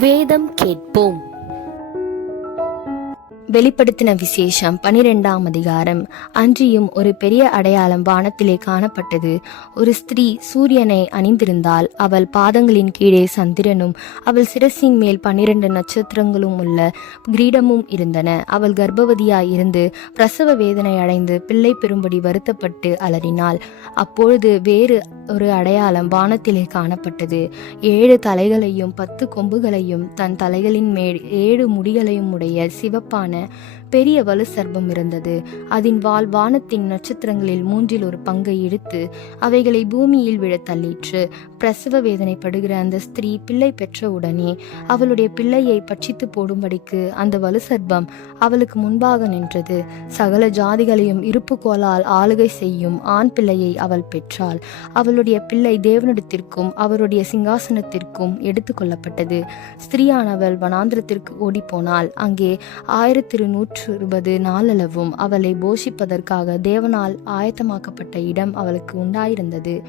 வேதம் கேட்போம். வெளிப்படுத்தின விசேஷம் பனிரெண்டாம் அதிகாரம். அன்றியும் ஒரு பெரிய அடையாளம் வானத்திலே காணப்பட்டது. ஒரு ஸ்திரீ சூரியனை அணிந்திருந்தால் அவள் பாதங்களின் கீழே சந்திரனும் அவள் சிரசின் மேல் பனிரெண்டு நட்சத்திரங்களும் உள்ள கிரீடமும் இருந்தன. அவள் கர்ப்பவதியாய் இருந்து பிரசவ வேதனை அடைந்து பிள்ளை பெறும்படி வருத்தப்பட்டு அலறினாள். அப்பொழுது வேறு ஒரு அடையாளம் வானத்திலே காணப்பட்டது. ஏழு தலைகளையும் பத்து கொம்புகளையும் தன் தலைகளின் மேல் ஏழு முடிகளையும் உடைய சிவப்பான பெரிய வலு சர்பம் இருந்தது. அதன் வால் வானத்தின் நட்சத்திரங்களில் மூன்றில் ஒரு பங்கை எடுத்து அவைகளை பூமியில் விழத் தள்ளிற்று. பிரசவ வேதனைப்படுகிற அந்த ஸ்திரீ பிள்ளை பெற்ற உடனே அவளுடைய பிள்ளையை பட்சித்து போடும்படிக்கு அந்த வலு சர்பம் அவளுக்கு முன்பாக நின்றது. சகல ஜாதிகளையும் இருப்பு கோலால் ஆளுகை செய்யும் ஆண் பிள்ளையை அவள் பெற்றாள். அவளுடைய பிள்ளை தேவனிடத்திற்கும் அவருடைய சிங்காசனத்திற்கும் எடுத்துக்கொள்ளப்பட்டது ஸ்திரீயானவள் வனாந்திரத்திற்கு ஓடிப்போனாள். அங்கே ஆயிரத்தி நூற்று நூற்றிருபது நாளளவும் அவளை போஷிப்பதற்காக தேவனால் ஆயத்தமாக்கப்பட்ட இடம் அவளுக்கு உண்டாயிருந்தது.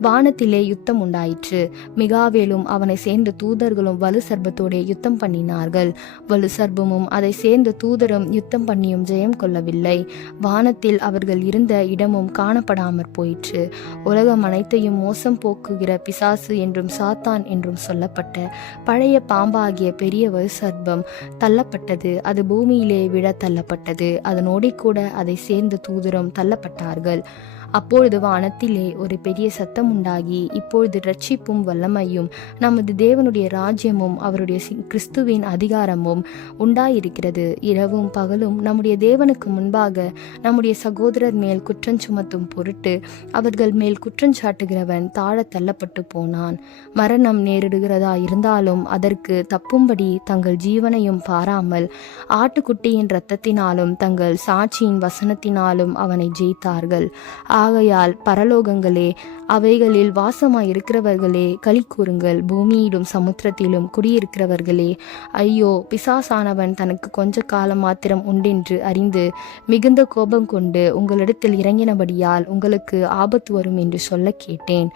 வானத்திலே யுத்தம் உண்டாயிற்று. மிகாவேலும் அவனை சேர்ந்த தூதர்களும் வலு சர்பத்தோடே யுத்தம் பண்ணினார்கள். வலு சர்பமும் அதை சேர்ந்த தூதரும் யுத்தம் பண்ணியும் ஜெயம் கொள்ளவில்லை. வானத்தில் அவர்கள் இருந்த இடமும் காணப்படாமற் போயிற்று. உலகம் அனைத்தையும் மோசம் போக்குகிற பிசாசு என்றும் சாத்தான் என்றும் சொல்லப்பட்ட பழைய பாம்பாகிய பெரிய வலு சர்பம் தள்ளப்பட்டது. அது பூமியிலே விழ தள்ளப்பட்டது. அதனோடி கூட அதை சேர்ந்த தூதரும் தள்ளப்பட்டார்கள். அப்பொழுது வானத்திலே ஒரு பெரிய சத்தம் உண்டாகி இப்பொழுது ரட்சிப்பும் வல்லமையும் நமது தேவனுடைய ராஜ்யமும் அவருடைய கிறிஸ்துவின் அதிகாரமும் உண்டாயிருக்கிறது. இரவும் பகலும் நம்முடைய தேவனுக்கு முன்பாக நம்முடைய சகோதரர் மேல் குற்றம் சுமத்தும் பொருட்டு அவர்கள் மேல் குற்றஞ்சாட்டுகிறவன் தாழ தள்ளப்பட்டு போனான். மரணம் நேரிடுகிறதா இருந்தாலும் அதற்கு தப்பும்படி தங்கள் ஜீவனையும் பாராமல் ஆட்டுக்குட்டியின் இரத்தத்தினாலும் தங்கள் சாட்சியின் வசனத்தினாலும் அவனை ஜெயித்தார்கள். ஆகையால் பரலோகங்களே அவை அவைகளில் வாசமாய் இருக்கிறவர்களே களி கூறுங்கள் பூமியிலும் சமுத்திரத்திலும் குடியிருக்கிறவர்களே. ஐயோ பிசாசானவன் தனக்கு கொஞ்ச காலம் மாத்திரம் உண்டென்று அறிந்து மிகுந்த கோபம் கொண்டு உங்களிடத்தில் இறங்கினபடியால் உங்களுக்கு ஆபத்து வரும் என்று சொல்ல கேட்டேன்.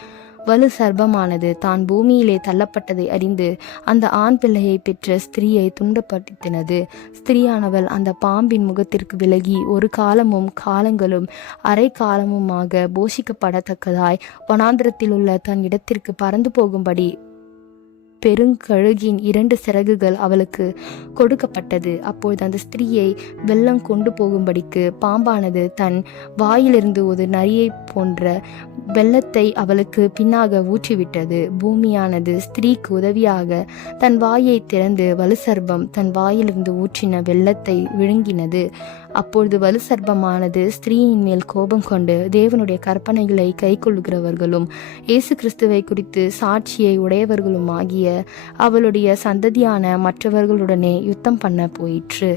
வலு சர்பமானது தான் பூமியிலே தள்ளப்பட்டதை அறிந்து அந்த ஆண் பிள்ளையை பெற்ற ஸ்திரீயை துண்டப்படுத்தினது ஸ்திரீயானவள் அந்த பாம்பின் முகத்திற்கு விலகி ஒரு காலமும் காலங்களும் அரை காலமுமாக போஷிக்கப்படத்தக்கதாய் வனாந்திரத்தில் உள்ள தன் இடத்திற்கு பறந்து போகும்படி பெருங்கழுகின் இரண்டு சிறகுகள் அவளுக்கு கொடுக்கப்பட்டது. அப்பொழுது அந்த ஸ்திரீயை வெள்ளம் கொண்டு போகும்படிக்கு பாம்பானது தன் வாயிலிருந்து ஒரு நரியை போன்ற வெள்ளத்தை அவளுக்கு பின்னாக ஊற்றிவிட்டது. பூமியானது ஸ்திரீக்கு உதவியாக தன் வாயை திறந்து வலுசர்பம் தன் வாயிலிருந்து ஊற்றின வெள்ளத்தை விழுங்கினது. அப்பொழுது வலுசர்பமானது ஸ்திரீயின் மேல் கோபம் கொண்டு தேவனுடைய கற்பனைகளை கைக்கொள்கிறவர்களும் இயேசு கிறிஸ்துவை குறித்து சாட்சியை உடையவர்களும் ஆகிய அவளுடைய சந்ததியான மற்றவர்களுடனே யுத்தம் பண்ண போயிற்று.